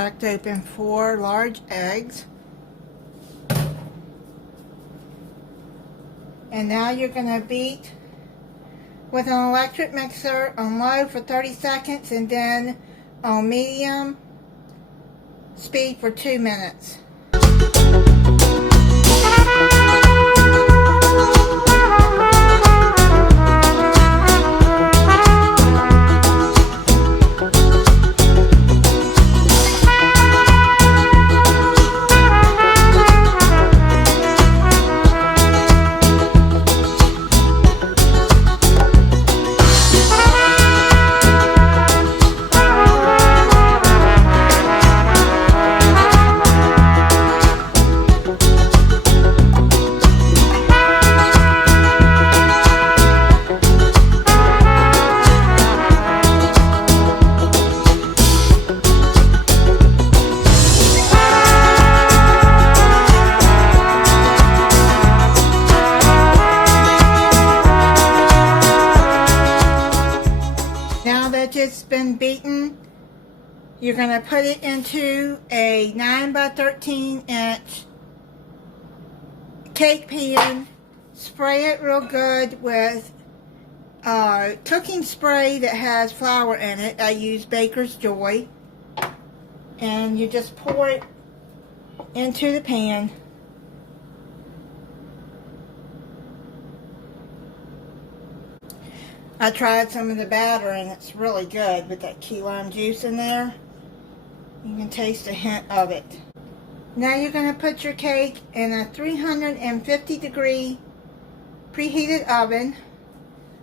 cracked open 4 large eggs. And now you're going to beat with an electric mixer on low for 30 seconds and then on medium speed for 2 minutes. It's been beaten, you're going to put it into a 9 by 13 inch cake pan, spray it real good with cooking spray that has flour in it. I use Baker's Joy, and you just pour it into the pan. I tried some of the batter and it's really good with that key lime juice in there. You can taste a hint of it. Now you're going to put your cake in a 350 degree preheated oven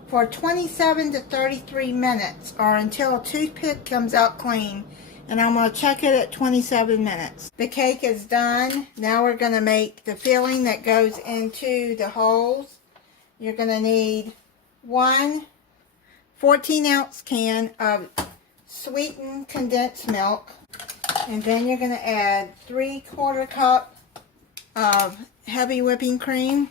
for 27 to 33 minutes, or until a toothpick comes out clean. And I'm going to check it at 27 minutes. The cake is done. Now we're going to make the filling that goes into the holes. You're going to need 1 14-ounce can of sweetened condensed milk, and then you're going to add 3/4 cup of heavy whipping cream.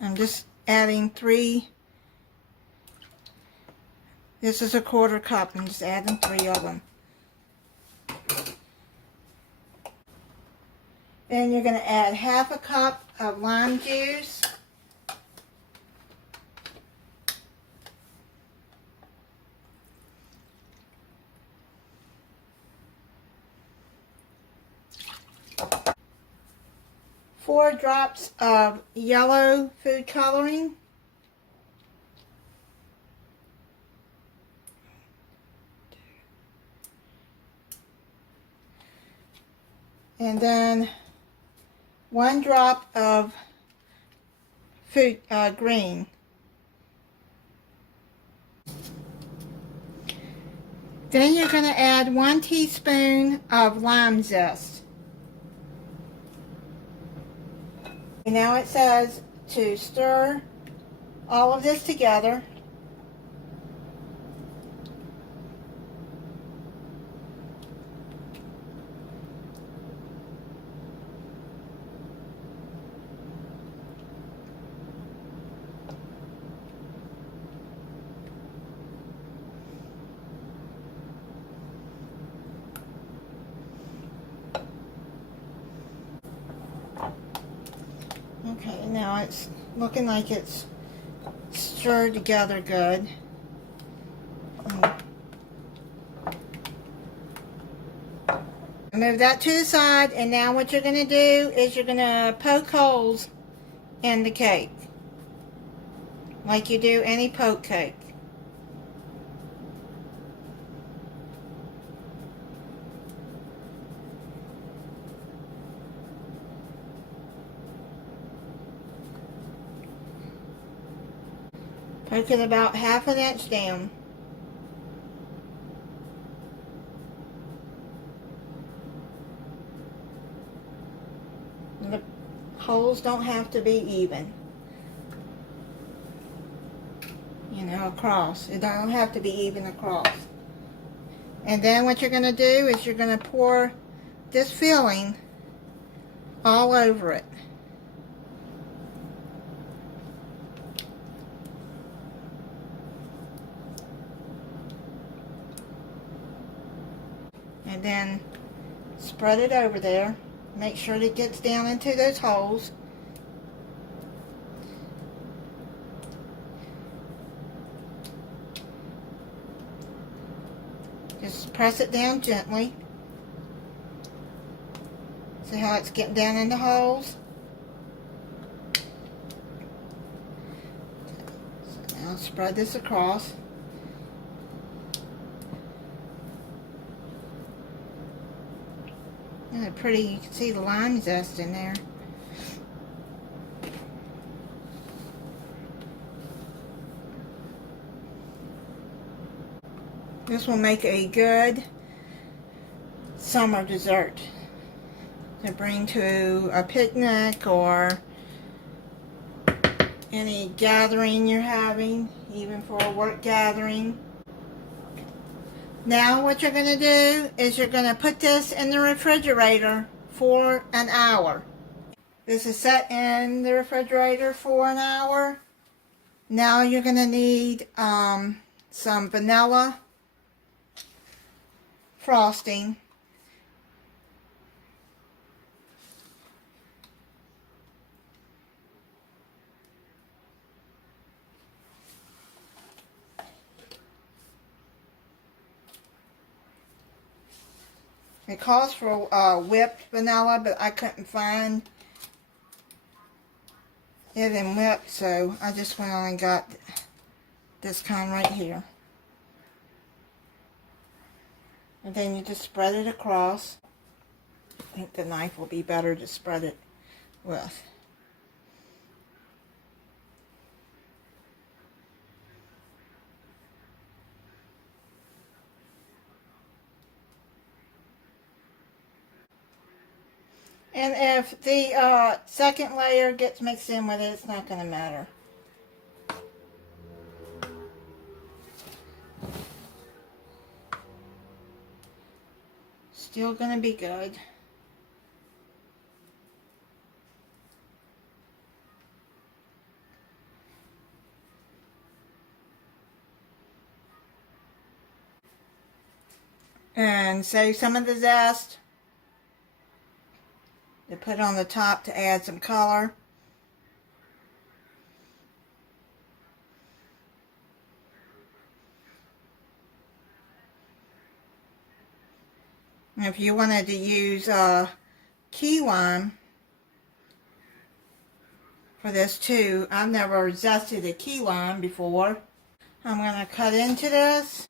I'm just adding 3. This is a 1/4 cup. I'm just adding 3 of them. Then you're going to add 1/2 cup of lime juice. Four drops of yellow food coloring. And then 1 drop of food green. Then you're going to add 1 teaspoon of lime zest. And now it says to stir all of this together. Okay, now it's looking like it's stirred together good. Move that to the side, and now what you're going to do is you're going to poke holes in the cake like you do any poke cake. Poke it about 1/2 inch down. The holes don't have to be even. You know, across. It don't have to be even across. And then what you're going to do is you're going to pour this filling all over it. And then spread it over there. Make sure it gets down into those holes. Just press it down gently. See how it's getting down in the holes? So now spread this across. And they're pretty, you can see the lime zest in there. This will make a good summer dessert to bring to a picnic or any gathering you're having, even for a work gathering. Now what you're going to do is you're going to put this in the refrigerator for an hour. This is set in the refrigerator for an hour. Now you're going to need some vanilla frosting. It calls for whipped vanilla, but I couldn't find it in whipped, so I just went on and got this kind right here. And then you just spread it across. I think the knife will be better to spread it with. And if the second layer gets mixed in with it, it's not going to matter. Still going to be good. And save some of the zest to put on the top to add some color. And if you wanted to use key lime for this too, I've never zested a key lime before. I'm going to cut into this.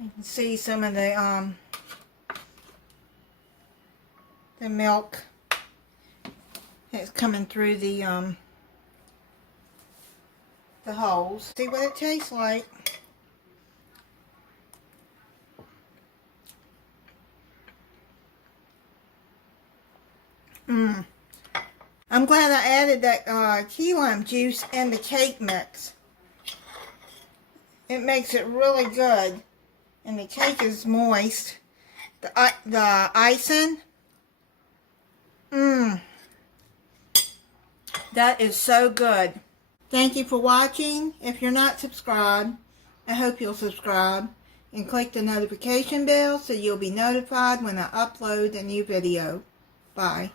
You can see some of the milk. It's coming through the holes. See what it tastes like. I'm glad I added that key lime juice in the cake mix. It makes it really good. And the cake is moist. The icing. That is so good. Thank you for watching. If you're not subscribed, I hope you'll subscribe and click the notification bell so you'll be notified when I upload a new video. Bye.